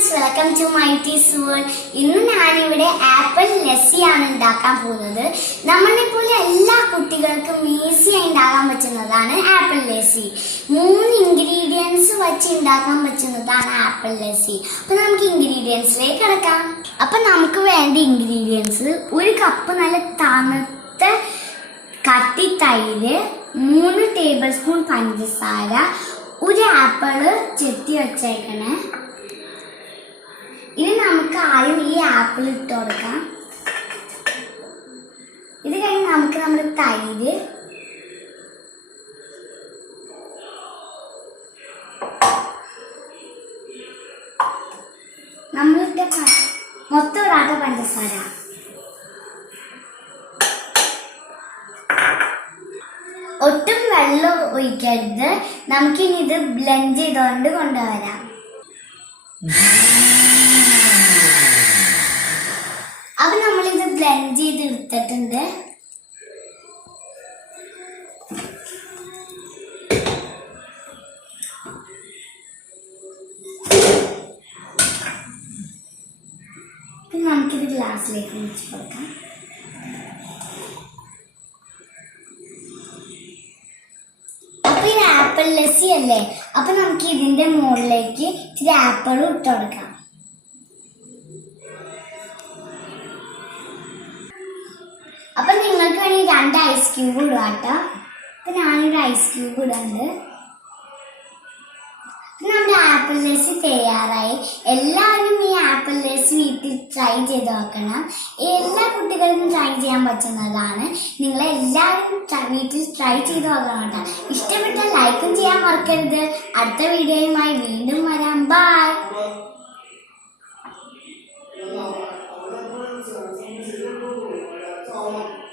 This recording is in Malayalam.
friends, welcome to Mighty's World. ഇന്ന് ഞാനിവിടെ ആപ്പിൾ ലസ്സിയാണ് ഉണ്ടാക്കാൻ പോകുന്നത്. നമ്മളെ പോലെ എല്ലാ കുട്ടികൾക്കും ഈസിയായി ഉണ്ടാക്കാൻ പറ്റുന്നതാണ് ആപ്പിൾ ലസ്സി. 3 ഇൻഗ്രീഡിയൻസ് വെച്ച് ഉണ്ടാക്കാൻ പറ്റുന്നതാണ് ആപ്പിൾ ലസ്സി. അപ്പോൾ നമുക്ക് ഇൻഗ്രീഡിയൻസിലേക്ക് കിടക്കാം. അപ്പോൾ നമുക്ക് വേണ്ട ഇൻഗ്രീഡിയൻസ് 1 കപ്പ് നല്ല തണുത്ത കട്ടി തൈര്, 3 ടേബിൾ സ്പൂൺ പഞ്ചസാര, 1 ആപ്പിള് ചെത്തി വെച്ചേക്കണേ. ഇനി നമുക്ക് ആദ്യം ഈ ആപ്പിൾ ഇട്ട് കൊടുക്കാം. ഇത് കഴിഞ്ഞ് നമുക്ക് നമ്മുടെ തൈര്, നമ്മളിട്ട മൊത്തം ഇടാത്ത പഞ്ചസാര, ഒട്ടും വെള്ളം ഒഴിക്കരുത്. നമുക്കിനി ഇത് ബ്ലെൻഡ് ചെയ്തുകൊണ്ട് കൊണ്ടുവരാം. അപ്പൊ നമ്മളിത് ബ്ലെൻഡ് ചെയ്ത് എടുത്തിട്ടുണ്ട്. പിന്നെ നമുക്കിത് ഗ്ലാസ്സിലേക്ക് ഒഴിച്ച് കൊടുക്കാം. അപ്പൊ ഇത് ആപ്പിൾ ലസ്സി അല്ലേ, അപ്പൊ നമുക്ക് ഇതിന്റെ മുകളിലേക്ക് ഇത്തിരി ആപ്പിളും ഇട്ട് കൊടുക്കാം. അപ്പൊ നിങ്ങൾക്ക് വേണമെങ്കിൽ 2 ഐസ് ക്യൂബ് ഇടാം കേട്ടോ. അപ്പൊ ഞാനൊരു ഐസ് ക്യൂബ് ഇടുന്നുണ്ട്. നമ്മുടെ ആപ്പിൾ ലസ്സി തയ്യാറായി. എല്ലാവരും ഈ ആപ്പിൾ ലസ്സി വീട്ടിൽ ട്രൈ ചെയ്ത് നോക്കണം. എല്ലാ കുട്ടികൾക്കും ട്രൈ ചെയ്യാൻ പറ്റുന്നതാണ്. നിങ്ങളെല്ലാവരും വീട്ടിൽ ട്രൈ ചെയ്ത് നോക്കണം കേട്ടോ. ഇഷ്ടപ്പെട്ടാൽ ലൈക്കും ചെയ്യാൻ മറക്കരുത്. അടുത്ത വീഡിയോയുമായി വീണ്ടും വരാം. ബൈ.